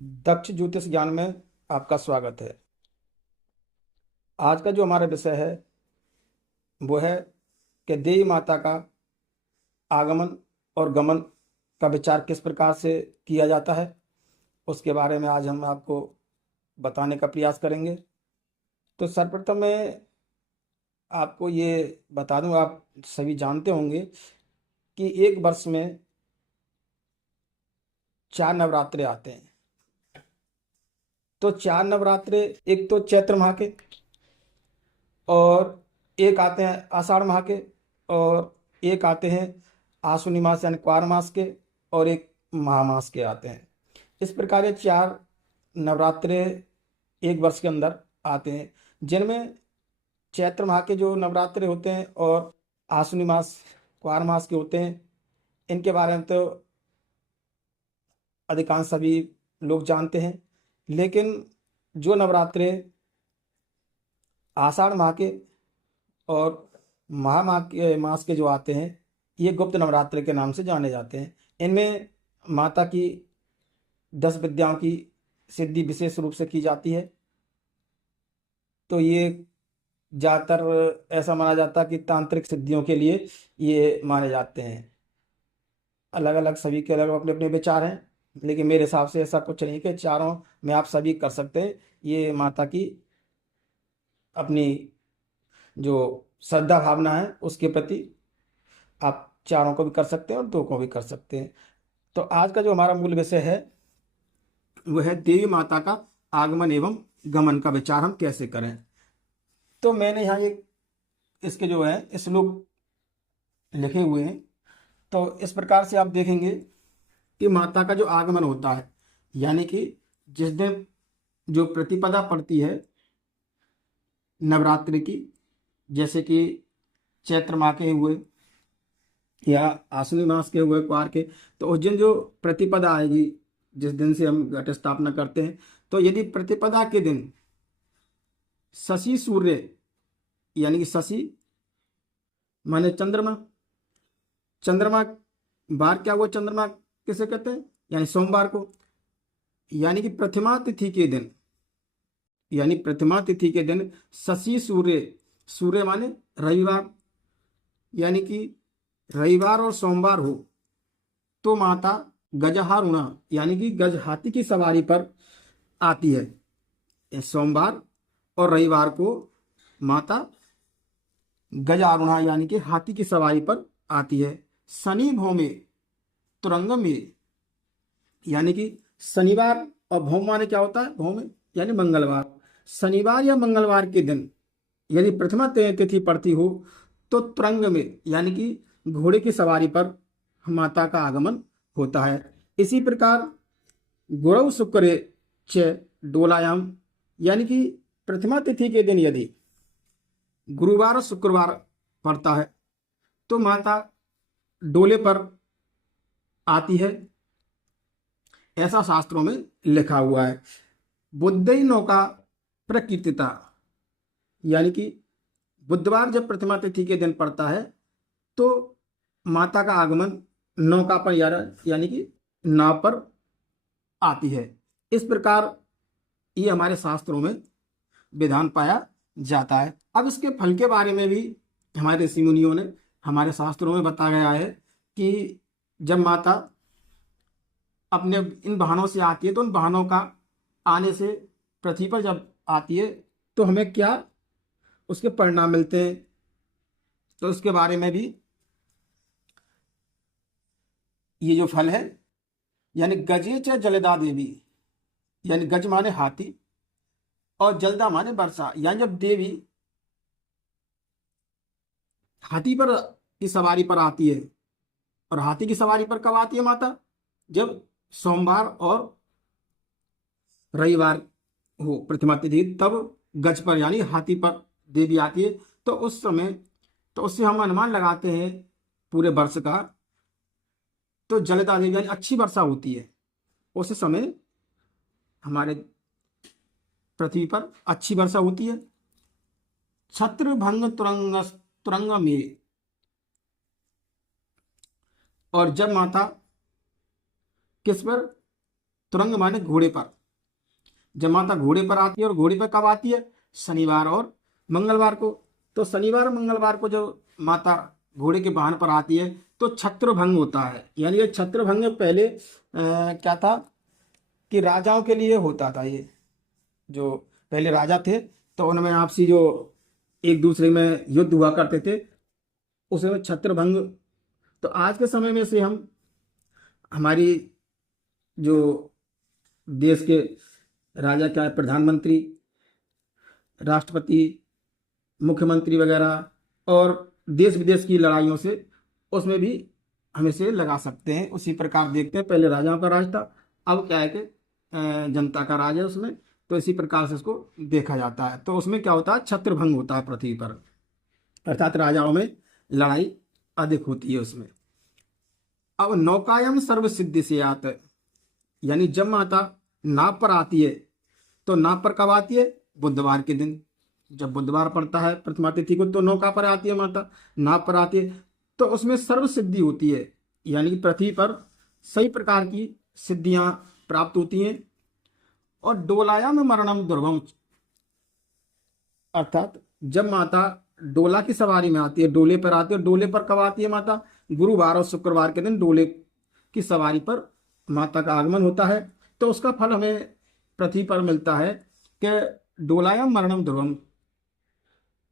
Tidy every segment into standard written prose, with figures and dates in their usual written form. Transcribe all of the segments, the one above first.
दक्ष ज्योतिष ज्ञान में आपका स्वागत है। आज का जो हमारा विषय है वो है कि देवी माता का आगमन और गमन का विचार किस प्रकार से किया जाता है, उसके बारे में आज हम आपको बताने का प्रयास करेंगे। तो सर्वप्रथम मैं आपको ये बता दूं, आप सभी जानते होंगे कि एक वर्ष में 4 नवरात्रे आते हैं। तो 4 नवरात्रे, एक तो चैत्र माह के, और एक आते हैं आषाढ़ माह के, और एक आते हैं आश्विनी मास यानी क्वार मास के, और एक महा मास के आते हैं। इस प्रकार ये 4 नवरात्रे एक वर्ष के अंदर आते हैं, जिनमें चैत्र माह के जो नवरात्रे होते हैं और आश्विनी मास क्वार मास के होते हैं, इनके बारे में तो अधिकांश सभी लोग जानते हैं। लेकिन जो नवरात्रे आषाढ़ माह के और महा माह के मास के जो आते हैं, ये गुप्त नवरात्रि के नाम से जाने जाते हैं। इनमें माता की 10 विद्याओं की सिद्धि विशेष रूप से की जाती है। तो ये ज़्यादातर ऐसा माना जाता है कि तांत्रिक सिद्धियों के लिए ये माने जाते हैं। अलग अलग सभी के अलग अपने अपने विचार हैं, लेकिन मेरे हिसाब से ऐसा कुछ नहीं कि चारों में आप सभी कर सकते हैं। ये माता की अपनी जो श्रद्धा भावना है उसके प्रति आप चारों को भी कर सकते हैं और दो को भी कर सकते हैं। तो आज का जो हमारा मूल विषय है वह है देवी माता का आगमन एवं गमन का विचार हम कैसे करें। तो मैंने यहाँ एक इसके जो है श्लोक लिखे हुए हैं। तो इस प्रकार से आप देखेंगे कि माता का जो आगमन होता है, यानी कि जिस दिन जो प्रतिपदा पड़ती है नवरात्रि की, जैसे कि चैत्र माह के हुए या आश्विनी मास के हुए क्वार के, तो उस दिन जो प्रतिपदा आएगी, जिस दिन से हम घट स्थापना करते हैं, तो यदि प्रतिपदा के दिन शशि सूर्य यानी कि शशि माने चंद्रमा, चंद्रमा बार क्या हुआ, चंद्रमा किसे कहते हैं, यानी सोमवार को, यानी कि प्रथमा तिथि के दिन, यानी प्रथमा तिथि के दिन शशि सूर्य, सूर्य माने रविवार, यानी कि रविवार और सोमवार हो तो माता गजहारुणा यानी कि गज हाथी की सवारी पर आती है। इस सोमवार और रविवार को माता गजारूढ़ा यानी कि हाथी की सवारी पर आती है। शनि भौमे तुरंग में, यानी कि शनिवार, और भौम माने क्या होता है, भौम यानी मंगलवार, शनिवार या मंगलवार के दिन यदि प्रथमा तिथि पड़ती हो तो तुरंग में यानी कि घोड़े की सवारी पर माता का आगमन होता है। इसी प्रकार गुरव शुक्र च डोलायाम, यानी कि प्रथमा तिथि के दिन यदि गुरुवार और शुक्रवार पड़ता है तो माता डोले पर आती है, ऐसा शास्त्रों में लिखा हुआ है। बुद्धई नौका प्रकीर्तिता, यानी कि बुधवार जब प्रतिमा तिथि के दिन पड़ता है तो माता का आगमन नौका पर यानी कि नाव पर आती है। इस प्रकार ये हमारे शास्त्रों में विधान पाया जाता है। अब इसके फल के बारे में भी हमारे ऋषि मुनियों ने, हमारे शास्त्रों में बताया गया है कि जब माता अपने इन वाहनों से आती है तो उन वाहनों का आने से पृथ्वी पर जब आती है तो हमें क्या उसके परिणाम मिलते हैं, तो उसके बारे में भी ये जो फल है, यानी गजे च जलदा देवी, यानी गज माने हाथी और जलदा माने वर्षा, यानी जब देवी हाथी पर की सवारी पर आती है, और हाथी की सवारी पर कब आती है माता, जब सोमवार और रविवार हो प्रतिमा तिथि, तब गज पर यानी हाथी पर देवी आती है। तो उस समय, तो उससे हम अनुमान लगाते हैं पूरे वर्ष का, तो जलदा देवी यानी अच्छी वर्षा होती है, उस समय हमारे पृथ्वी पर अच्छी वर्षा होती है। छत्र भंग तुरंग तुरंग में, और जब माता किस पर, तुरंग माने घोड़े पर। जब माता घोड़े पर आती है, और घोड़े पर कब आती है? शनिवार और मंगलवार को। तो शनिवार और मंगलवार को जब माता घोड़े के वाहन पर आती है तो छत्रभंग होता है। यानी ये छत्रभंग पहले क्या था कि राजाओं के लिए होता था। ये जो पहले राजा थे तो उनमें आपसी जो एक दूसरे में युद्ध हुआ करते थे, उसमें छत्रभंग। तो आज के समय में से हम हमारी जो देश के राजा, क्या है, प्रधानमंत्री, राष्ट्रपति, मुख्यमंत्री वगैरह, और देश विदेश की लड़ाइयों से उसमें भी हम इसे लगा सकते हैं। उसी प्रकार देखते हैं, पहले राजाओं का राज था, अब क्या है कि जनता का राज है उसमें। तो इसी प्रकार से इसको देखा जाता है। तो उसमें क्या होता है? छत्रभंग होता है पृथ्वी पर, अर्थात राजाओं में लड़ाई अधिक होती है उसमें। अब नौकायम सर्व सिद्धि से आत, यानी जब माता नाव पर आती है तो नाव पर कब आती है? बुधवार के दिन। जब बुधवार पड़ता है प्रथमा तिथि को तो नौका पर आती है माता, नाव पर आती है। तो उसमें सर्व सिद्धि होती है, यानी कि पृथ्वी पर सही प्रकार की सिद्धियां प्राप्त होती हैं। और डोलायाम मरणम दुर्गम, अर्थात जब माता डोला की सवारी में आती है, डोले पर आती है। डोले पर कब आती है माता? गुरुवार और शुक्रवार के दिन डोले की सवारी पर माता का आगमन होता है। तो उसका फल हमें पृथ्वी पर मिलता है कि डोलायाम मरणम ध्रुवम,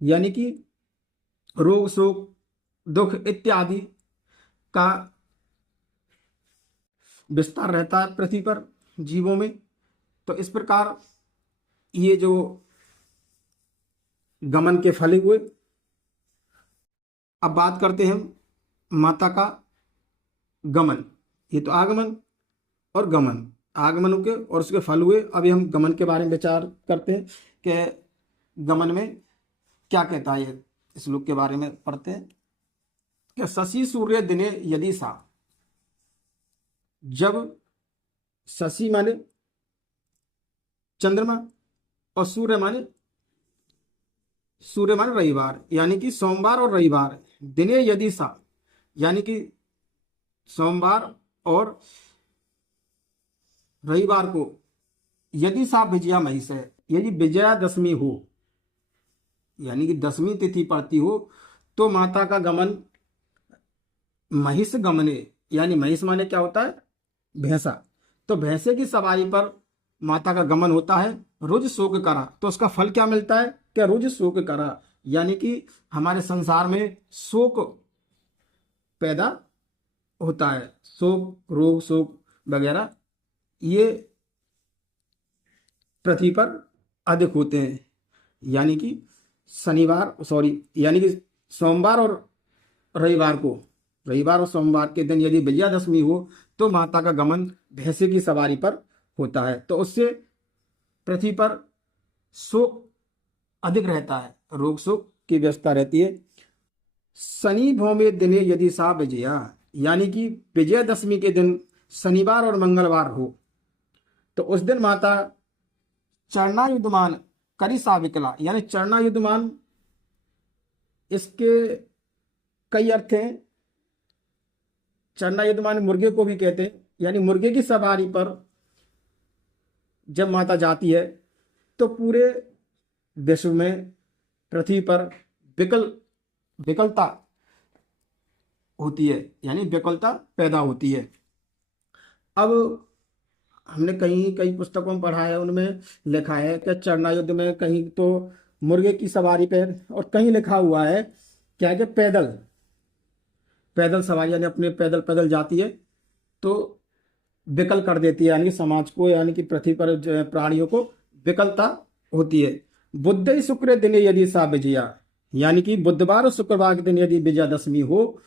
यानी कि रोग शोक दुख इत्यादि का विस्तार रहता है पृथ्वी पर जीवों में। तो इस प्रकार ये जो गमन के फल हुए। अब बात करते हैं हम माता का गमन। ये तो आगमन और गमन, आगमन के और उसके फल हुए। अभी हम गमन के बारे में विचार करते हैं कि गमन में क्या कहता है। ये इस श्लोक के बारे में पढ़ते हैं कि शशि सूर्य दिने यदि सा, जब शशि माने चंद्रमा और सूर्य माने रविवार, यानी कि सोमवार और रविवार, दिने यदि सा, यानी कि सोमवार और रविवार को, यदि सा विजया महिष है, यदि विजयादशमी हो, यानी कि दसवीं तिथि पड़ती हो, तो माता का गमन महिष गमने, यानी महिष माने क्या होता है? भैंसा। तो भैंसे की सवारी पर माता का गमन होता है। रुज शोक करा, तो उसका फल क्या मिलता है? क्या रुज शोक करा, यानी कि हमारे संसार में शोक पैदा होता है। शोक, रोग शोक वगैरह ये पृथ्वी पर अधिक होते हैं। यानी कि यानी कि सोमवार और रविवार को, रविवार और सोमवार के दिन यदि विजयादशमी हो तो माता का गमन भैंसे की सवारी पर होता है। तो उससे पृथ्वी पर शोक अधिक रहता है, रोग शोक की व्यवस्था रहती है। शनि भौमे दिने यदि सा विजया, यानी कि विजयादशमी के दिन शनिवार और मंगलवार हो तो उस दिन माता चरणायुधमान करी सा विकला, यानी चरणायुधमान, इसके कई अर्थ हैं। चरणायुधमान मुर्गे को भी कहते हैं, यानी मुर्गे की सवारी पर जब माता जाती है तो पूरे विश्व में, पृथ्वी पर विकलता होती है, यानी विकलता पैदा होती है। अब हमने कई पुस्तकों में पढ़ा है, उनमें लिखा है कि चरणायुद्ध में कहीं तो मुर्गे की सवारी पर, और कहीं लिखा हुआ है क्या कि पैदल सवारी, यानी अपने पैदल जाती है तो विकल कर देती है, यानी कि समाज को, यानी कि पृथ्वी पर प्राणियों को विकलता होती है। बुद्ध शुक्र दिन यदि सा विजया, यानी कि बुधवार और शुक्रवार के दिन यदि विजयादशमी हो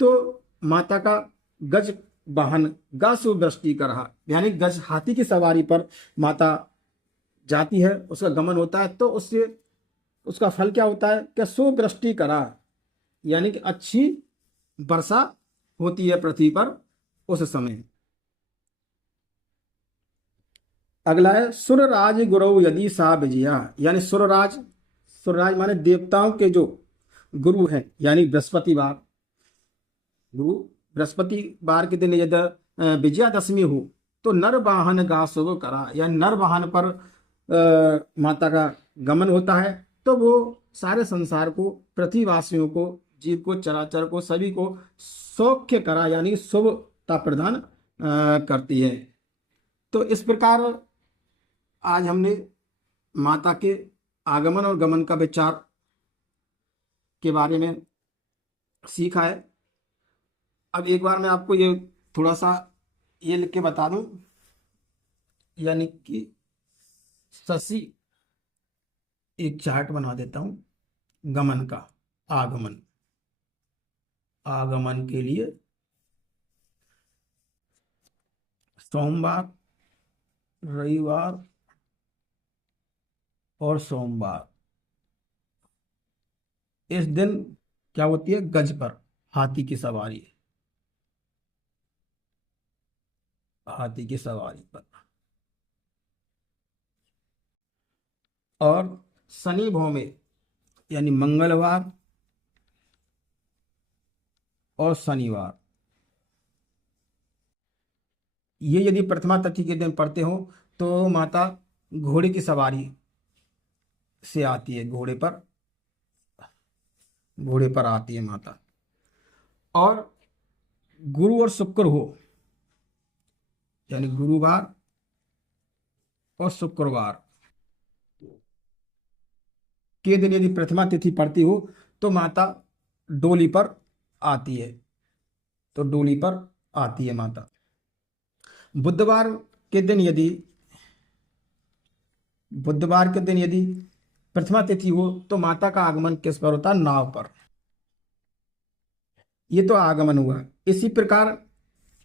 तो माता का गज वाहन गासु वृष्टि कर रहा, यानी गज हाथी की सवारी पर माता जाती है, उसका गमन होता है। तो उससे उसका फल क्या होता है कि सुवृष्टि करा, यानी कि अच्छी वर्षा होती है पृथ्वी पर उस समय। अगला है सुरराज गुरु यदि सा विजया, यानी सुरराज माने देवताओं के जो गुरु हैं, यानी बृहस्पतिवार के दिन यदि विजयादशमी हो तो नर वाहन गा शुभ करा, या नर वाहन पर माता का गमन होता है, तो वो सारे संसार को, पृथ्वीवासियों को, जीव को, चराचर को, सभी को सौख्य करा यानी शुभता प्रदान करती है। तो इस प्रकार आज हमने माता के आगमन और गमन का विचार के बारे में सीखा है। अब एक बार मैं आपको ये थोड़ा सा ये लिख के बता दूं, यानी कि शशि, एक चार्ट बना देता हूं गमन का, आगमन, आगमन के लिए सोमवार, रविवार और सोमवार, इस दिन क्या होती है, गज पर हाथी की सवारी, हाथी की सवारी पर। और शनि भौमे यानी मंगलवार और शनिवार, ये यदि प्रथमा तिथि के दिन पड़ते हो तो माता घोड़े की सवारी से आती है, घोड़े पर, घोड़े पर आती है माता। और गुरु और शुक्र हो, यानी गुरुवार और शुक्रवार के दिन यदि प्रथमा तिथि पड़ती हो तो माता डोली पर आती है, तो डोली पर आती है माता। बुधवार के दिन यदि, बुधवार के दिन यदि प्रथमा तिथि हो तो माता का आगमन किस पर होता है, नाव पर। ये तो आगमन हुआ। इसी प्रकार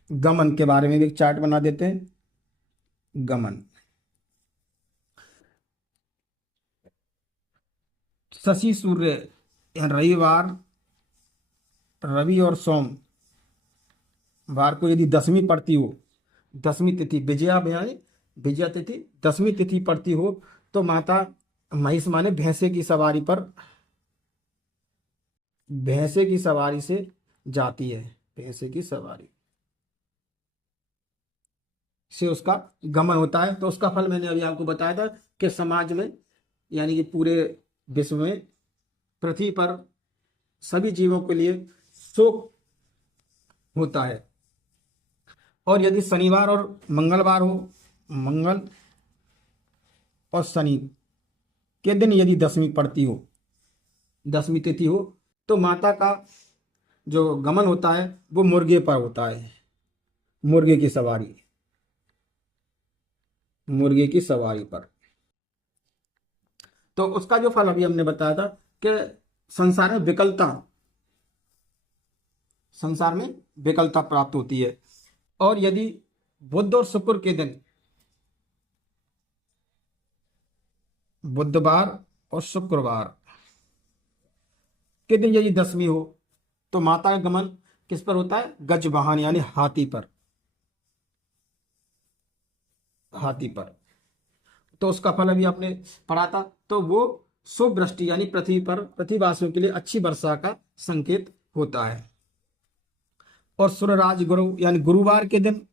गमन के बारे में भी एक चार्ट बना देते हैं। गमन, शशि सूर्य रविवार, रवि और सोम वार को यदि दसवीं पड़ती हो, दसवीं तिथि विजया, यानी विजया तिथि दसवीं तिथि पड़ती हो तो माता महिष माने भैंसे की सवारी पर, भैंसे की सवारी से जाती है, भैंसे की सवारी से उसका गमन होता है। तो उसका फल मैंने अभी आपको बताया था कि समाज में, यानी कि पूरे विश्व में, पृथ्वी पर सभी जीवों के लिए शोक होता है। और यदि शनिवार और मंगलवार हो, मंगल और शनि के दिन यदि दसवीं पड़ती हो, दसवीं तिथि हो, तो माता का जो गमन होता है वो मुर्गे पर होता है, मुर्गे की सवारी, मुर्गे की सवारी पर। तो उसका जो फल अभी हमने बताया था कि संसार में विकलता, संसार में विकलता प्राप्त होती है। और यदि बुध और शुक्र के दिन, बुधवार और शुक्रवार के दिन यदि दसवीं हो तो माता का गमन किस पर होता है, गज वाहन यानी हाथी पर, हाथी पर। तो उसका फल अभी आपने पढ़ा था। तो वो शुभ वृष्टि यानी पृथ्वी पर पृथ्वीवासियों के लिए अच्छी वर्षा का संकेत होता है। और सूर्यराज गुरु यानी गुरुवार के दिन,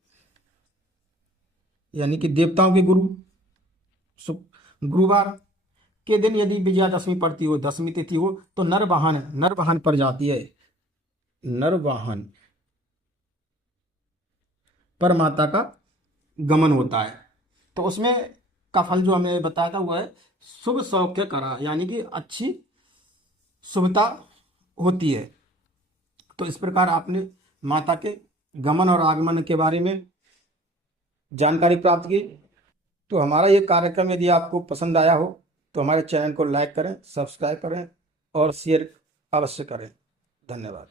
यानी कि देवताओं के गुरु गुरुवार के दिन यदि विजयादशमी पड़ती हो, दसवीं तिथि हो, तो नरवाहन, नरवाहन पर जाती है, नरवाहन पर माता का गमन होता है। तो उसमें का फल जो हमें बताया था वो है शुभ सौख्य करा, यानी कि अच्छी शुभता होती है। तो इस प्रकार आपने माता के गमन और आगमन के बारे में जानकारी प्राप्त की। तो हमारा ये कार्यक्रम यदि आपको पसंद आया हो तो हमारे चैनल को लाइक करें, सब्सक्राइब करें और शेयर अवश्य करें। धन्यवाद।